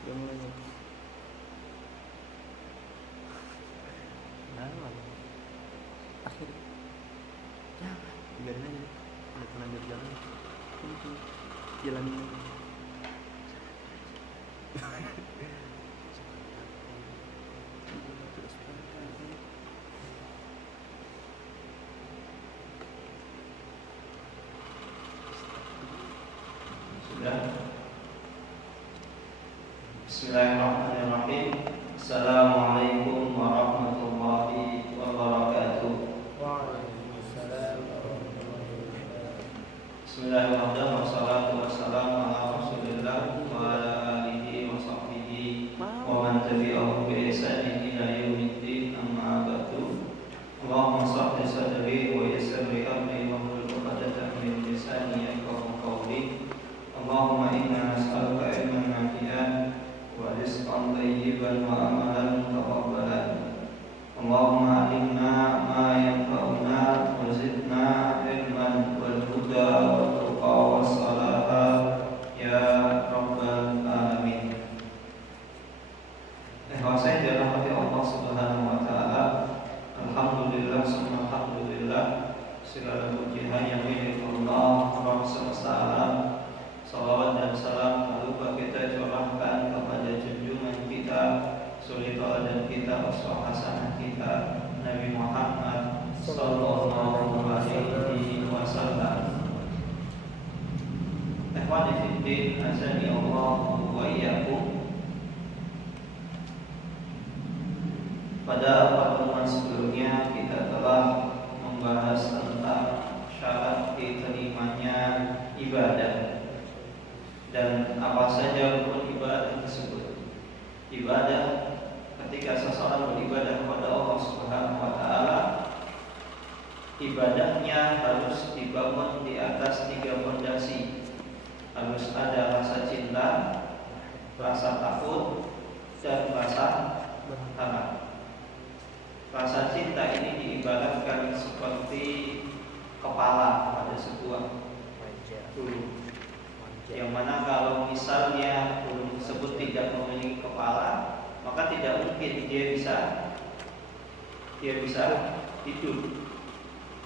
Udah mulai nih. Nah, akhirnya jangan biarin aja, udah terlanjur jalan itu jalanin aja. Terus sudah. Bismillahirrahmanirrahim. Assalamualaikum warahmatullahi wabarakatuh. Waalaikumsalam warahmatullahi wabarakatuh. Bismillahirrahmanirrahim. Wassalatu wassalamu ala Rasulillah wa ala alihi wa sahbihi wa man tabi'ahum bi ihsanin ila yaumiddin, amma ba'du. Allahumma shrah li sadri wa yassir li amri wahlul 'uqdatam min lisani yafqahu qawli. Allahumma inna nas'aluka ilman nafi'an wa rizqan thayyiban wa amalan mutaqabbalan. Allahumma alimna ma yanfa'una wa zidna ilman wal huda wat tuqa was salaha ya rabbal alamin. Saya dirahmati Allah Subhanahu wa taala. Alhamdulillah summa alhamdulillah, segala puji hanya milik Allah Rabb semesta alam. Salawat dan salam tak lupa kita curahkan kepada junjungan kita, suri tauladan kita, uswah hasanah kita, Nabi Muhammad sallallahu alaihi wasallam. Ikhwani fiddin, azani Allah wa iyyakum. Pada pertemuan sebelumnya kita telah membahas tentang syarat diterimanya ibadah dan apa saja rukun ibadah tersebut. Ibadah, ketika seseorang beribadah kepada Allah Subhanahu wa taala, ibadahnya harus dibangun di atas 3 fondasi. Harus ada rasa cinta, rasa takut, dan rasa harap. Rasa cinta ini diibaratkan seperti kepala pada sebuah burung, yang mana kalau misalnya burung tersebut tidak memiliki kepala, maka tidak mungkin dia bisa hidup.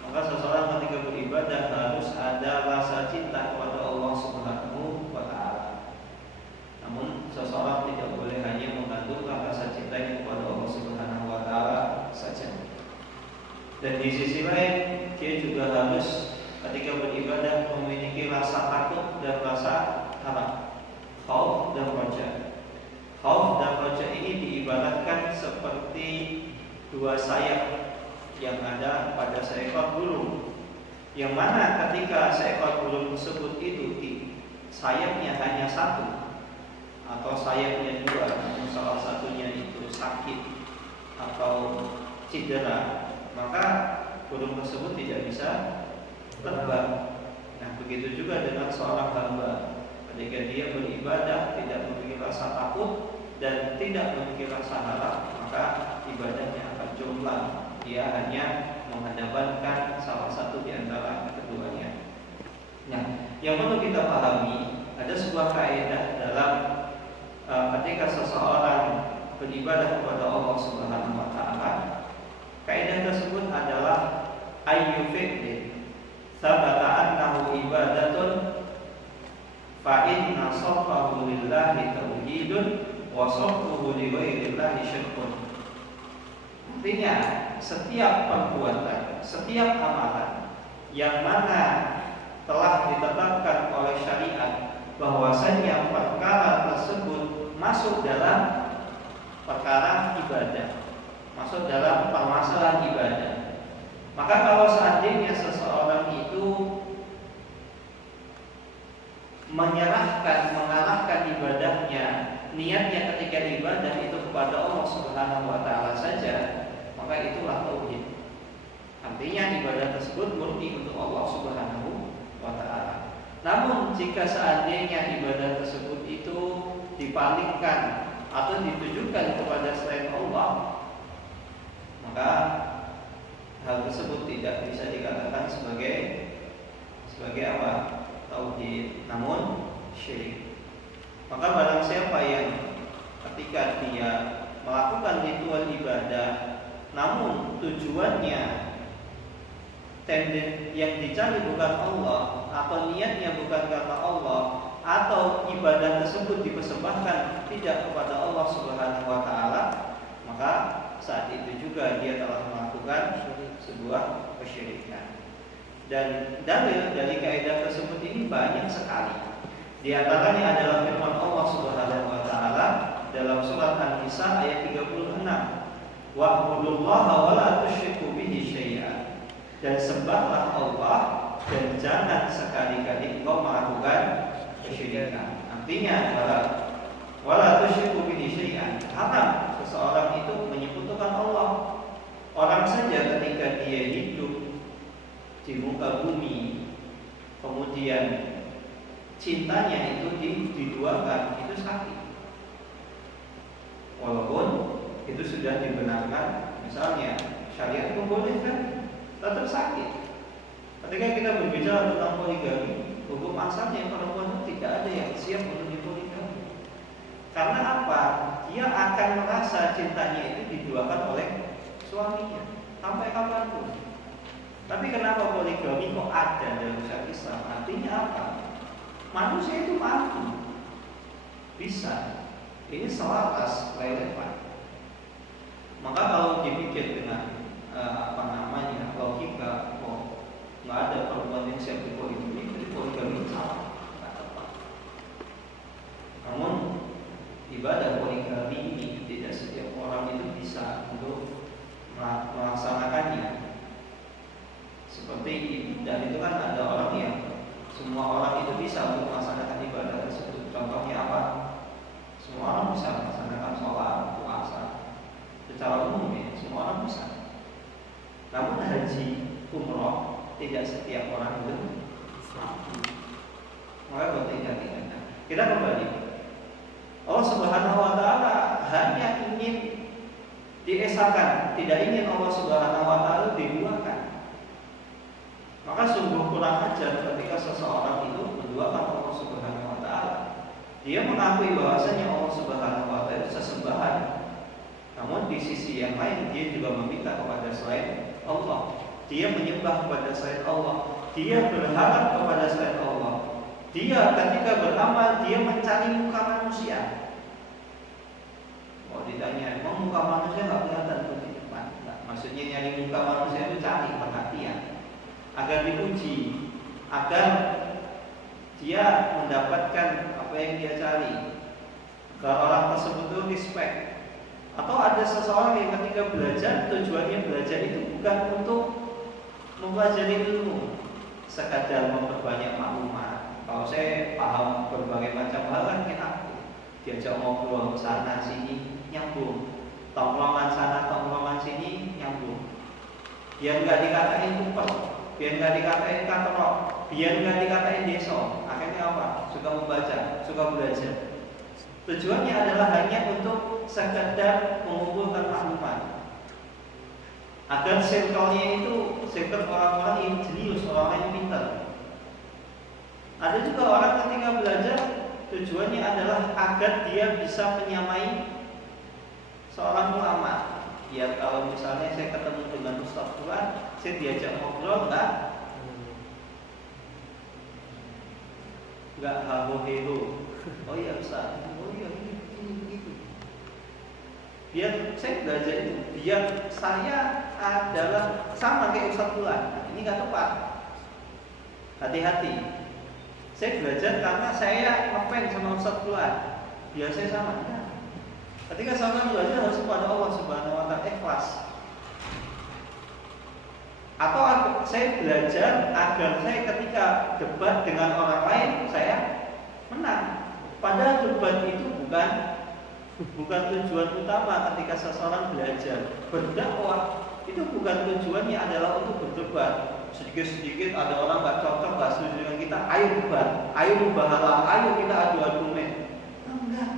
Maka seseorang ketika beribadah harus ada rasa cinta kepada Allah Subhanahu wa taala. Namun seseorang tidak boleh hanya menggantungkan rasa cintanya kepada Allah Subhanahu wa taala saja. Dan di sisi lain dia juga harus ketika beribadah memiliki rasa takut dan rasa harap, khauf dan raja. Khauf dan raja ini diibaratkan seperti 2 sayap yang ada pada seekor burung, yang mana ketika seekor burung tersebut itu sayapnya hanya 1 atau sayapnya 2, namun salah satunya itu sakit atau cedera, maka burung tersebut tidak bisa terbang. Nah, begitu juga dengan seorang hamba, ketika dia beribadah tidak memiliki rasa takut dan tidak memiliki rasa harap, maka ibadahnya akan jomplang. Dia hanya menghadapkan salah satu di antara keduanya. Nah, yang perlu kita pahami, ada sebuah kaidah dalam ketika seseorang beribadah kepada Allah Subhanahu wa taala. Kaidah tersebut adalah ayyu fi'lin sabata annahu ibadatun fa inna sarfahu lillahi tauhidun wa sarfuhu li ghairillahi syirkun. Artinya, setiap perbuatan, setiap amalan yang mana telah ditetapkan oleh syariat bahwasanya perkara tersebut masuk dalam perkara ibadah, masuk dalam permasalahan ibadah, maka kalau seandainya seseorang itu mengarahkan ibadahnya, niatnya ketika ibadah itu kepada Allah Subhanahu wa taala saja, maka itulah tauhid. Artinya ibadah tersebut murni untuk Allah Subhanahu wa taala. Namun jika seandainya ibadah tersebut itu dipalingkan atau ditujukan kepada selain Allah, maka hal tersebut tidak bisa dikatakan sebagai apa? Tauhid, namun syirik. Maka barang siapa yang ketika dia melakukan ritual ibadah, namun tujuannya yang dicari bukan Allah, atau niatnya bukan karena Allah, atau ibadah tersebut dipersembahkan tidak kepada Allah Subhanahu wa taala, maka saat itu juga dia telah melakukan sebuah kesyirikan. Dan dalil dari kaidah tersebut ini banyak sekali. Di antaranya adalah firman Allah Subhanahu wa taala dalam surat An-Nisa ayat 36. Wa'budullaha wa la tusyriku bihi syai'an. Dan sembahlah Allah dan jangan sekali-kali engkau melakukan kesyirikan. Artinya wala tusyriku bihi syai'an. Haram seseorang itu menyekutukan Allah. Orang saja ketika dia hidup di muka bumi, kemudian cintanya itu diduakan, itu sakit. Walaupun itu sudah dibenarkan, misalnya syariat membolehkan, tetap sakit. Ketika kita berbicara tentang poligami, hukum asalnya perempuan itu tidak ada yang siap untuk dipoligami. Karena apa? Dia akan merasa cintanya itu diduakan oleh suaminya sampai kapanpun. Tapi kenapa poligami kok ada dalam syariat Islam? Artinya apa? Manusia itu mampu, bisa. Ini selaras relevan. Maka kalau dipikir dengan logika, nggak ada perempuan yang siap dipoligami, jadi poligami salah, nggak tepat. Namun ibadah poligami ini tidak setiap orang itu bisa untuk melaksanakannya. Seperti ibadah itu kan ada orang yang semua orang itu bisa untuk melaksanakan ibadah tersebut. Contohnya apa? Semua orang bisa melaksanakan sholat, puasa. Secara umum ya, semua orang bisa. Namun haji, umroh tidak setiap orang itu mampu. Maka tidak. Kita kembali. Allah Subhanahu wa taala hanya ingin diesakan, tidak ingin Allah Subhanahu wa taala diduakan. Maka sungguh kurang ajar ketika seseorang itu menduakan Allah Subhanahu wa taala. Dia mengakui bahwasanya Allah Subhanahu wa taala sesembahan. Namun di sisi yang lain dia juga meminta kepada selain Allah. Dia menyembah kepada selain Allah. Dia berharap kepada selain Allah. Dia ketika beramal dia mencari muka manusia. Kalau ditanya, emang muka manusia nggak kelihatan tuh di depan? Nggak. Maksudnya nyari muka manusia itu cari perhatian, agar dipuji, agar dia mendapatkan apa yang dia cari, agar orang tersebut itu respect. Atau ada seseorang yang ketika belajar, tujuannya belajar itu bukan untuk mempelajari ilmu, sekadar memperbanyak maklumat. Kalau saya paham berbagai macam hal kan enak, diajak ngobrol sana sini nyambung, tongkrongan sana tongkrongan sini nyambung. Biar nggak dikatain kupes, biar nggak dikatain katerok, biar nggak dikatain deso. Akhirnya apa? Suka membaca, suka belajar. Tujuannya adalah hanya untuk sekedar mengumpulkan maklumat, agar circle-nya itu circle orang-orang yang jenius, orang-orang yang pintar. Ada juga orang ketika belajar tujuannya adalah agar dia bisa menyamai seorang ulama. Ya kalau misalnya saya ketemu dengan Ustaz Fulan, saya diajak ngobrol enggak hero. Oh iya Ustaz, oh iya ini begitu. Biar saya belajar itu, biar saya adalah sama kayak Ustaz Fulan. Nah, ini nggak tepat. Hati-hati. Saya belajar karena saya ngefans sama Ustaz Fulan. Biar saya sama. Nah, ketika seorang belajar harus kepada Allah Subhanahu wa taala, ikhlas. Atau saya belajar agar saya ketika debat dengan orang lain saya menang. Padahal debat itu bukan tujuan utama ketika seseorang belajar. Berdakwah itu bukan tujuannya adalah untuk berdebat. Sedikit-sedikit ada orang nggak cocok, nggak setuju dengan kita, ayo debat, ayo mubahalah, ayo kita adu argumen. Enggak.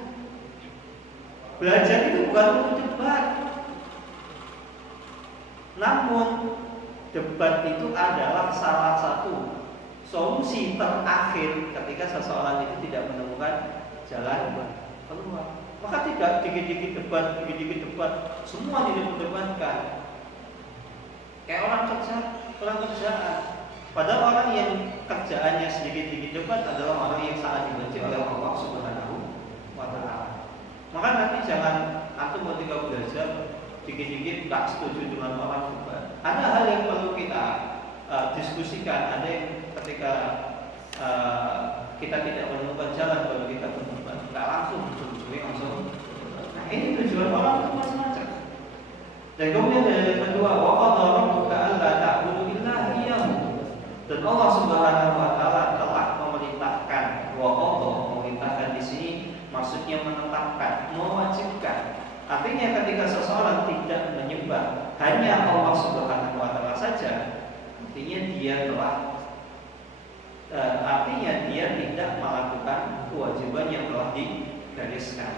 Belajar itu bukan untuk debat. Namun debat itu adalah salah satu solusi terakhir ketika seseorang itu tidak menemukan jalan keluar. Maka tidak dikit-dikit debat, semua diperdebatkan. Kayak orang kerjaan. Padahal orang yang kerjaannya sedikit-sedikit debat adalah orang yang sangat dibenci oleh Allah Subhanahu wa Ta'ala. Maka nanti jangan antum ketika belajar dikit-dikit tak setuju dengan orang debat. Ada hal yang perlu kita diskusikan. Ada yang ketika kita tidak menemukan jalan baru kita berdebat, nggak langsung langsung. Nah ini tujuan orang itu macam-macam. Dan kemudian yang kedua, wa qadha rabbuka alla ta'budu illa iyyahu. Dan Allah Subhanahu wa Ta'ala telah memerintahkan, wa qadha memerintahkan di sini maksudnya menetapkan, mewajibkan. Artinya ketika seseorang tidak menyembah hanya Allah Subhanahu wa Ta'ala saja, artinya dia tidak melakukan kewajiban yang telah digariskan.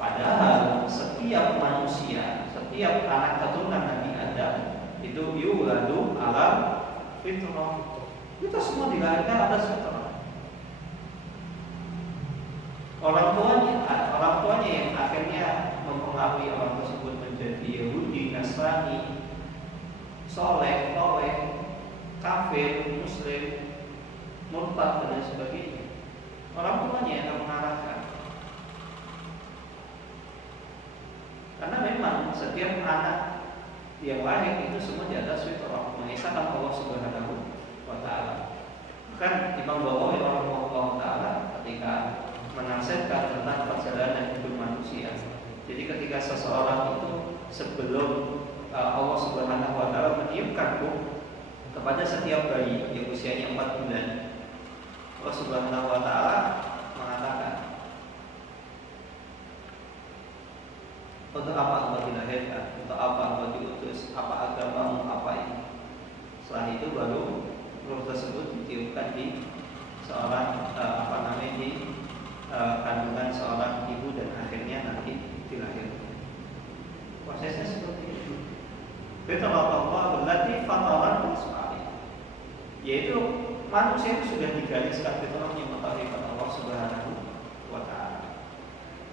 Padahal setiap manusia, setiap anak keturunan Nabi Adam itu yuladu alam fitrah. Kita semua dilahirkan atas fitrah. Orang tuanya yang akhirnya mempengaruhi orang tersebut menjadi Yahudi, Nasrani, soleh, kafir, muslim, murtad dan sebagainya. Orang tuanya yang akan mengarahkan. Karena memang setiap anak yang lahir itu semua di atas fitrah, mengisahkan Allah Subhanahu wa Ta'ala. Bahkan Imam Nawawi rahimahullah taala ketika menafsirkan tentang perjalanan hidup manusia. Jadi ketika seseorang itu sebelum Allah Subhanahu wa Ta'ala meniupkan ruh kepada setiap bayi yang usianya 4 bulan, Allah Subhanahu wa Ta'ala mengatakan, untuk apa engkau dilahirkan? Untuk apa engkau diutus? Apa agamamu? Apa ini? Setelah itu baru ruh tersebut ditiupkan di seorang di kandungan seorang ibu dan akhirnya nanti dilahirkan. Prosesnya seperti itu. Fitrah Allah allati fatara an-nas 'alaiha. Yaitu manusia itu sudah digariskan fitrahnya mentauhidkan Allah Subhanahu wa Ta'ala.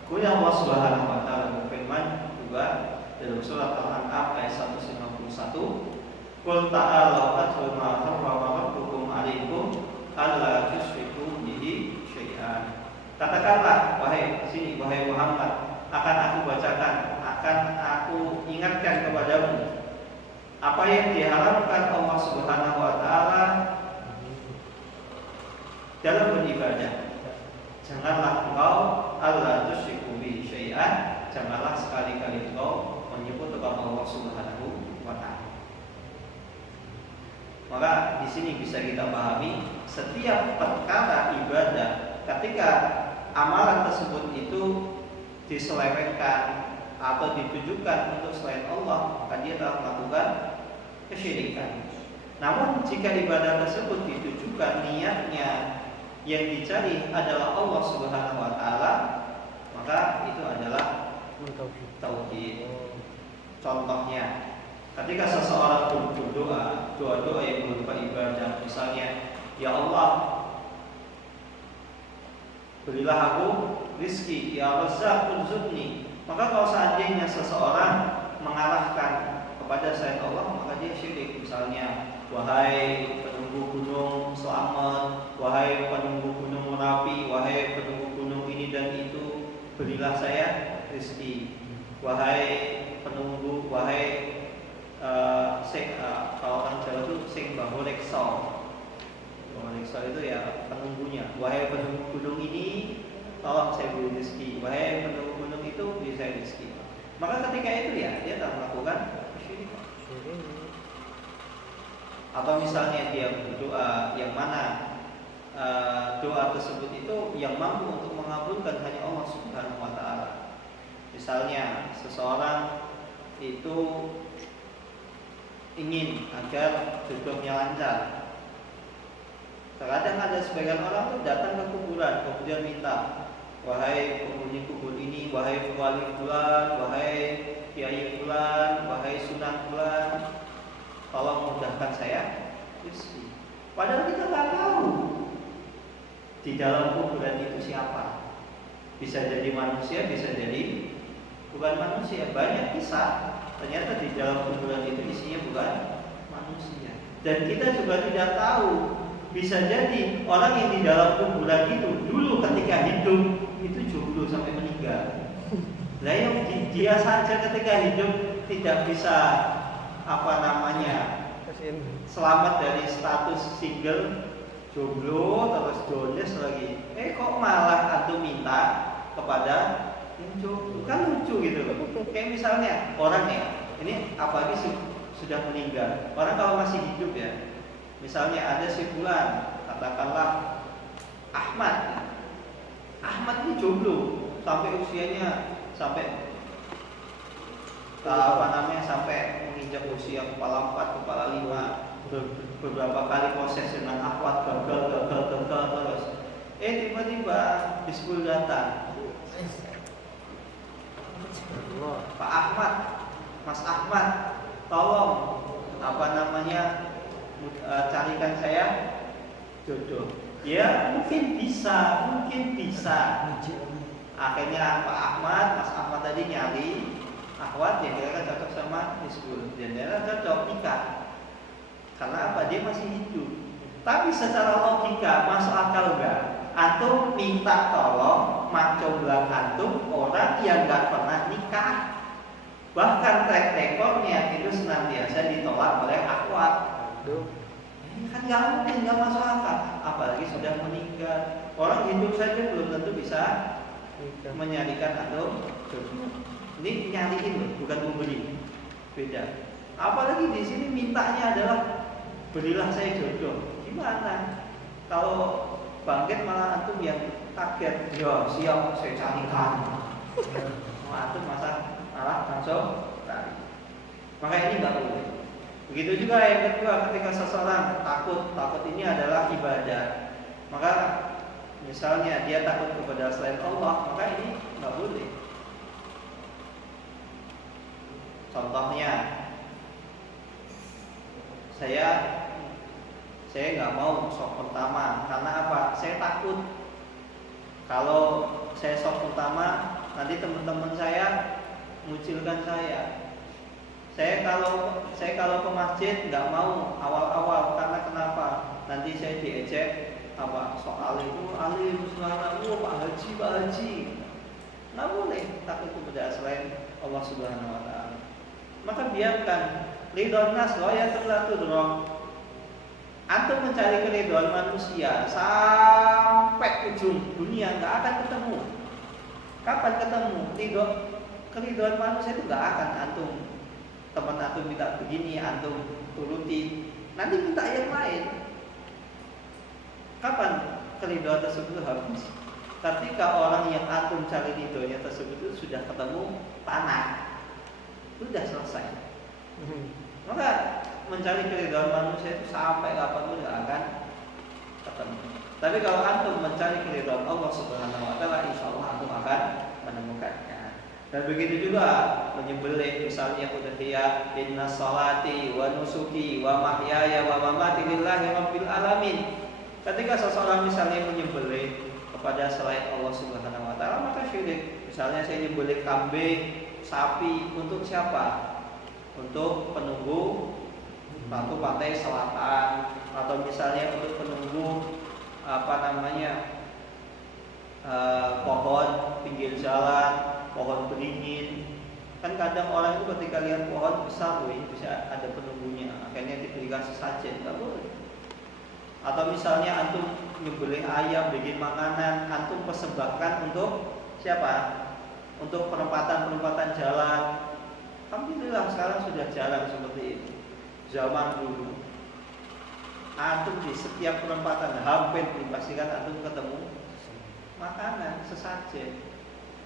Kemudian Allah Subhanahu wa Ta'ala berfirman juga dalam surat Al-An'am ayat 151, "Qul ta'alu atlu ma harrama rabbukum 'alaikum alla tusyriku bihi syai'an." Katakanlah wahai Muhammad, akan aku bacakan, akan aku ingatkan kepadamu apa yang diharapkan Allah Subhanahu wa Ta'ala dalam beribadah. Janganlah engkau alla tusyriku bihi syai'an, janganlah sekali-kali engkau menyebutkan Allah Subhanahu wa Ta'ala. Maka di sini bisa kita pahami setiap perkara ibadah ketika amalan tersebut itu diselewengkan atau ditujukan untuk selain Allah, maka dia telah melakukan kesyirikan. Namun jika ibadah tersebut ditujukan niatnya yang dicari adalah Allah Subhanahu wa Ta'ala, maka itu adalah tauhid. Contohnya, ketika seseorang berdoa, doa yang berupa ibadah, misalnya, ya Allah, berilah aku rizki, ya Razzaq urzuqni. Maka kalau seandainya seseorang mengarahkan kepada selain Allah, maka dia syirik. Misalnya, wahai penunggu gunung Selamat, wahai penunggu gunung Merapi, wahai penunggu gunung ini dan itu, berilah saya rizki. Wahai penunggu, wahai kalau orang Jawa itu sing Bahorekso. Bahorekso itu ya penunggunya. Wahai penunggu gunung ini, tolong saya beri rezeki. Wahai penunggu gunung itu, beri saya rezeki. Maka ketika itu ya dia telah melakukan kesyirikan. Atau misalnya dia berdoa yang mana doa tersebut itu yang mampu untuk mengabulkan hanya Allah Subhanahu wa Ta'ala. Misalnya seseorang itu ingin agar jodohnya lancar. Terkadang ada sebagian orang tuh datang ke kuburan, kemudian minta, wahai penghuni kubur ini, wahai wali fulan, wahai kiai fulan, wahai sunan fulan, tolong mudahkan saya rezeki. Padahal kita nggak tahu di dalam kuburan itu siapa. Bisa jadi manusia, bisa jadi bukan manusia. Banyak kisah ternyata di dalam kuburan itu isinya bukan manusia. Dan kita juga tidak tahu, bisa jadi orang yang di dalam kuburan itu dulu ketika hidup itu jomblo sampai meninggal. Nah yang dia saja ketika hidup tidak bisa selamat dari status single, jomblo terus jones lagi. Kok malah antum minta kepada yang jomblo? Kan lucu gitu loh. Kayak misalnya orang ya, ini apalagi sudah meninggal. Orang kalau masih hidup ya, misalnya ada si fulan, katakanlah Ahmad. Ahmad ini jomblo sampai usianya sampai sampai menginjak usia kepala 4, kepala 5, beberapa kali proses dengan akhwat gagal terus. Tiba-tiba Bismil datang. Pak Ahmad, Mas Ahmad, tolong carikan saya jodoh. Ya mungkin bisa. Akhirnya Pak Ahmad, Mas Ahmad tadi nyari akhwat yang kira-kira cocok sama Bismil. Dan dia cocok nikah. Karena apa? Dia masih hidup. Tapi secara logika masuk akal enggak? Antum minta tolong macoblang antum orang yang enggak pernah nikah. Bahkan track recordnya itu senantiasa ditolak oleh akhwat. Kan nggak mungkin, nggak masuk akal. Apalagi sudah meninggal. Orang hidup saja belum tentu bisa menyarikan antum jodoh. Ini nyariin loh, bukan membeli. Beda. Apalagi di sini mintanya adalah berilah saya jodoh. Gimana? Kalau bangkit malah antum yang kaget. Ya siap, saya carikan. Antum masa malah langsung lari. Maka ini nggak boleh. Begitu juga yang kedua, ketika seseorang takut ini adalah ibadah. Maka misalnya dia takut kepada selain Allah, maka ini nggak boleh. Contohnya, saya nggak mau shock pertama. Karena apa? Saya takut kalau saya shock pertama nanti teman-teman saya mengucilkan saya. Saya kalau ke masjid nggak mau awal-awal. Karena kenapa? Nanti saya diejek soal itu alim selama Pak Haji. Nggak boleh takut kepada selain Allah Subhanahu Wa Taala. Maka biarkan ridho nas loyatul. Antum mencari keridhaan manusia sampai ujung dunia nggak akan ketemu. Kapan ketemu? Keridhaan manusia itu nggak akan antum. Teman antum minta begini, antum turuti. Nanti minta yang lain. Kapan keridhaan tersebut habis? Ketika orang yang antum cari ridhonya tersebut itu sudah ketemu tanah. Sudah selesai. Maka mencari keridhaan manusia itu sampai kapanpun nggak akan ketemu. Tapi kalau antum mencari keridhaan Allah Subhanahu Wa Taala, insya Allah antum akan menemukannya. Dan begitu juga menyembelih, misalnya udhiyah, inna salati wa nusuki wa mahyaya wa mamati lillahi rabbil alamin. Ketika seseorang misalnya menyembelih kepada selain Allah Subhanahu Wa Taala, maka syirik. Misalnya saya menyembelih kambing, sapi, untuk siapa? Untuk penunggu batu pantai selatan, atau misalnya untuk penunggu pohon pinggir jalan, pohon beringin. Kan kadang orang itu ketika lihat pohon besar, bisa ada penunggunya, akhirnya diberikan sesajen, nggak boleh. Atau misalnya antum nyembelih ayam, bikin makanan, antum persembahkan untuk siapa? Untuk perempatan jalan. Alhamdulillah sekarang sudah jarang seperti itu. Zaman dulu antum di setiap perempatan hampir dipastikan antum ketemu makanan sesajen.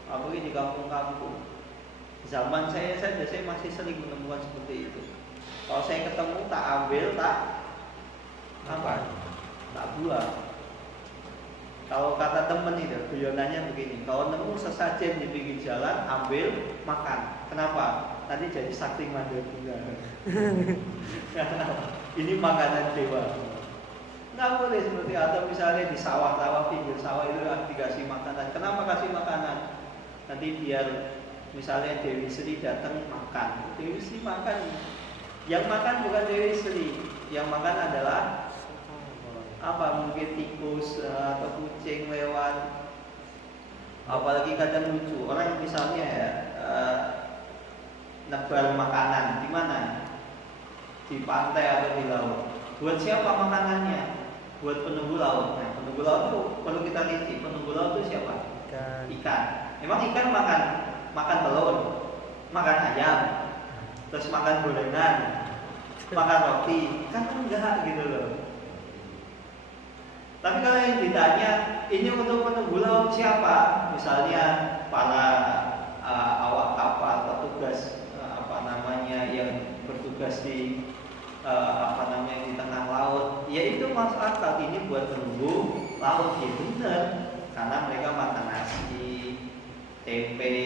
Apalagi di kampung-kampung. Zaman saya saja saya masih sering menemukan seperti itu. Kalau saya ketemu tak ambil, tak buang. Kalau kata temen itu guyonannya begini, kalau nemu sesajen di pinggir jalan, ambil, makan. Kenapa? Nanti jadi sakti Madura. Ini makanan dewa. Nggak boleh seperti atau misalnya di sawah-sawah, pinggir sawah itu dikasih makanan. Kenapa kasih makanan? Nanti biar misalnya Dewi Sri datang makan, Dewi Sri makan. Yang makan bukan Dewi Sri, yang makan adalah apa? Mungkin tikus atau kucing lewat. Apalagi kadang lucu orang misalnya ya nebar makanan di mana? Di pantai atau di laut. Buat siapa makanannya? Buat penunggu laut. Nah, penunggu laut itu perlu kita rinci. Penunggu laut itu siapa? Ikan. Emang ikan makan telur, makan ayam, terus makan gorengan, makan roti, kan enggak gitu loh. Tapi kalau yang ditanya, ini untuk penunggu laut siapa? Misalnya para awak kapal, petugas yang bertugas di di tengah laut, ya itu masuk akal. Ini buat penunggu laut, ya benar, karena mereka makan nasi, tempe,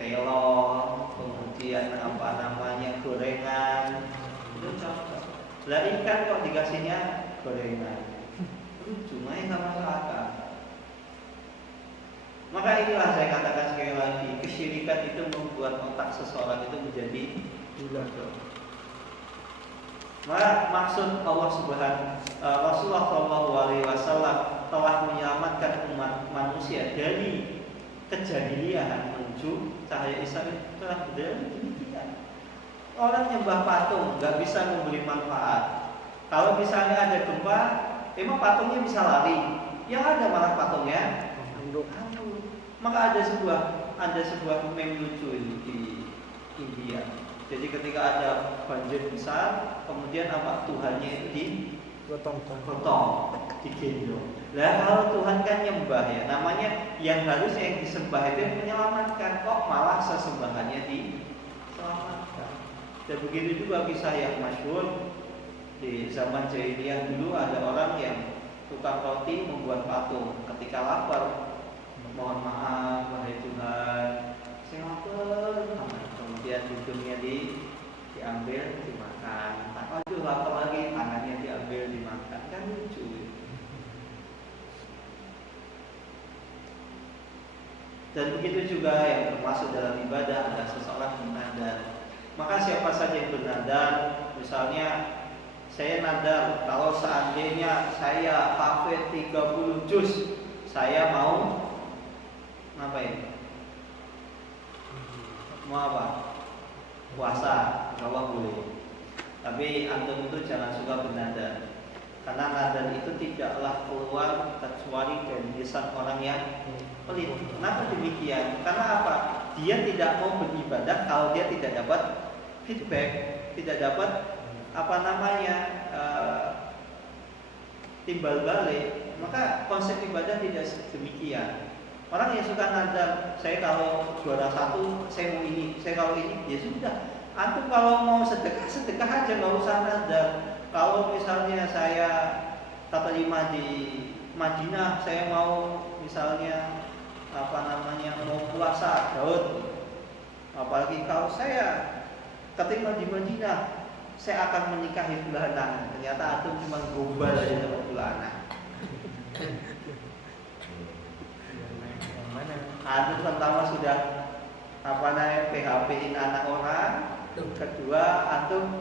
telur, kemudian gorengan, itu cocok. Lah ikan kok dikasihnya gorengan, cuma yang nggak masuk akal. Maka inilah saya katakan sekali lagi, kesyirikan itu membuat otak seseorang itu menjadi gila. Maka maksud Rasulullah SAW telah menyelamatkan umat manusia dari kejahilian menuju cahaya Islam itu telah berjalan demikian. Orang nyembah patung nggak bisa memberi manfaat. Kalau misalnya ada gempa, emang patungnya bisa lari? Yang ada malah patungnya anduk. Maka ada sebuah meme lucu di India. Jadi ketika ada banjir besar, kemudian apa Tuhannya itu digotong, digendong. Lah kalau Tuhan kan nyembah ya, namanya yang harusnya yang disembah itu yang menyelamatkan, kok malah sesembahannya diselamatkan. Dan begitu juga kisah yang masyhur di zaman jahiliyah dulu, ada orang yang tukang roti membuat patung. Ketika lapar, mohon maaf wahai Tuhan, saya lapar. Kemudian hidungnya diambil dimakan. Aduh lapar lagi, tangannya diambil dimakan, kan lucu. Dan begitu juga yang termasuk dalam ibadah ada seseorang bernadar. Maka siapa saja yang bernadar, misalnya saya nadar kalau seandainya saya hafid 30 juz, saya mau ngapain? Mau apa? Puasa, kalau boleh. Tapi antum itu jangan suka bernadar, karena nadar itu tidaklah keluar kecuali dari lisan orang yang pelit. Kenapa demikian? Karena apa? Dia tidak mau beribadah kalau dia tidak dapat feedback, tidak dapat timbal balik. Maka konsep ibadah tidak demikian. Orang yang suka nadar, saya kalau juara 1, saya mau ini, saya kalau ini, ya sudah. Antum kalau mau sedekah aja, nggak usah nadar. Kalau misalnya saya terima di Madinah, saya mau misalnya mau puasa Daud. Apalagi kalau saya keterima di Madinah, saya akan menikahi fulana. Ternyata antum cuma gombal aja sama fulana. Antum pertama sudah PHP-in anak orang. Kedua, antum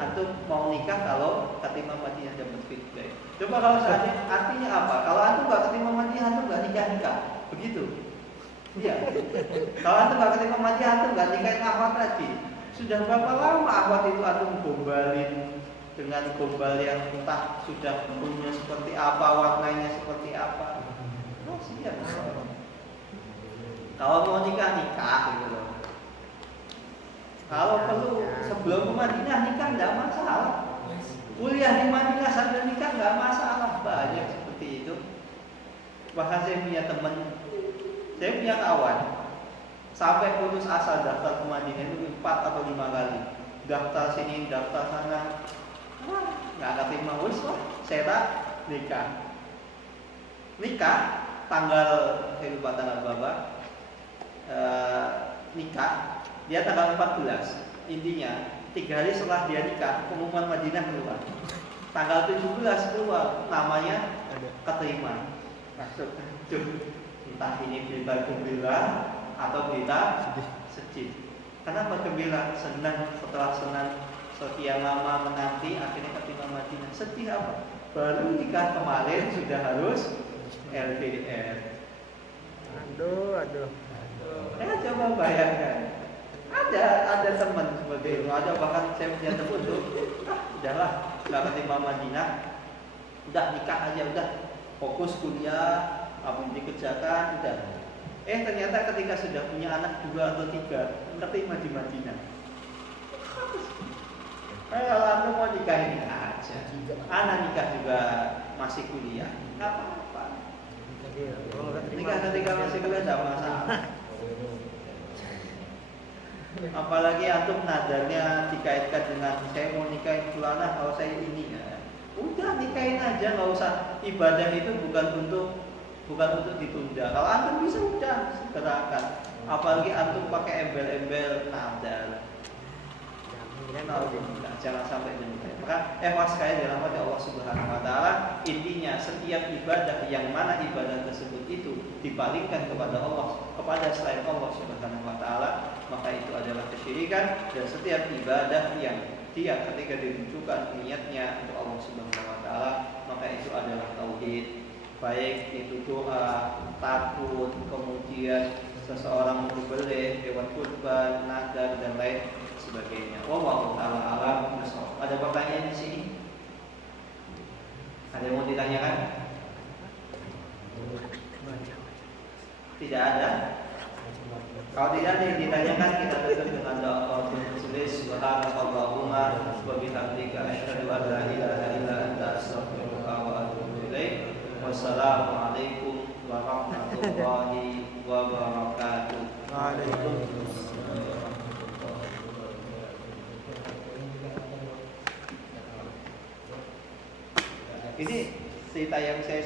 antum mau nikah kalau keterima Madinah dapat feedback. Coba kalau saatnya artinya apa? Kalau antum nggak keterima Madinah, antum nggak nikah, begitu? Iya. Kalau antum nggak keterima Madinah, antum nggak nikahin akhwat lagi. Sudah berapa lama akhwat itu antum gombalin dengan gombal yang entah sudah punya seperti apa, warnanya seperti apa? Oh siap. Kalau mau nikah gitu loh. Kalau perlu sebelum ke Madinah nikah nggak masalah. Kuliah di Madinah sambil nikah nggak masalah. Banyak seperti itu. Bahkan saya punya teman, saya punya kawan, sampai putus asa daftar ke Madinah itu 4 atau 5 kali. Daftar sini, daftar sana, nggak keterima. Wes lah, saya tak nikah tanggal, saya lupa tanggal berapa. Nikah dia tanggal 14. Intinya 3 hari setelah dia nikah, pengumuman Madinah keluar. Tanggal 17 keluar, namanya keterima. Masuk. Entah ini berita gembira atau berita sedih. Kenapa gembira? Senang, setelah senang sekian lama menanti akhirnya keterima Madinah. Sedih apa? Baru nikah kemarin sudah harus LDR. Aduh. Coba bayangkan. Ada teman seperti itu. Ada bahkan saya punya teman tuh. Udahlah, nggak keterima Madinah. Udah nikah aja, udah fokus kuliah, apa yang dikerjakan, udah. Ternyata ketika sudah punya anak 2 atau 3, keterima di Madinah. Kalau anda mau nikah ini aja, anak nikah juga masih kuliah, nggak apa-apa. Nikah ketika masih kuliah tidak masalah. Apalagi antum nadarnya dikaitkan dengan saya mau nikahin fulana kalau saya ini ya. Udah nikahin aja, nggak usah. Ibadah itu bukan untuk ditunda. Kalau antum bisa udah segerakan. Apalagi antum pakai embel-embel nadar. Jangan sampai demikian. Maka sekali dalam hati Allah Subhanahu Wa Taala, intinya setiap ibadah yang mana ibadah tersebut itu dipalingkan kepada Allah, kepada selain Allah Subhanahu Wa Taala, maka itu adalah kesyirikan. Dan setiap ibadah yang dia ketika ditujukan niatnya untuk Allah Subhanahu Wa Taala, maka itu adalah tauhid. Baik itu doa, takut, kemudian seseorang menyembelih hewan kurban, nadar dan lain sebagainya. Wallahu taala alam. Ada pertanyaan di sini? Ada yang mau ditanyakan? Tidak ada. Kalau tidak ada yang ditanyakan, kita tutup dengan doa qafiyah tulis. Subhanakallahumma wa bihamdika asyhadu an la ilaha illa anta astaghfiruka wa atubu ilaik. Wassalamualaikum warahmatullahi wabarakatuh. Waalaikumsalam. Ini cerita yang saya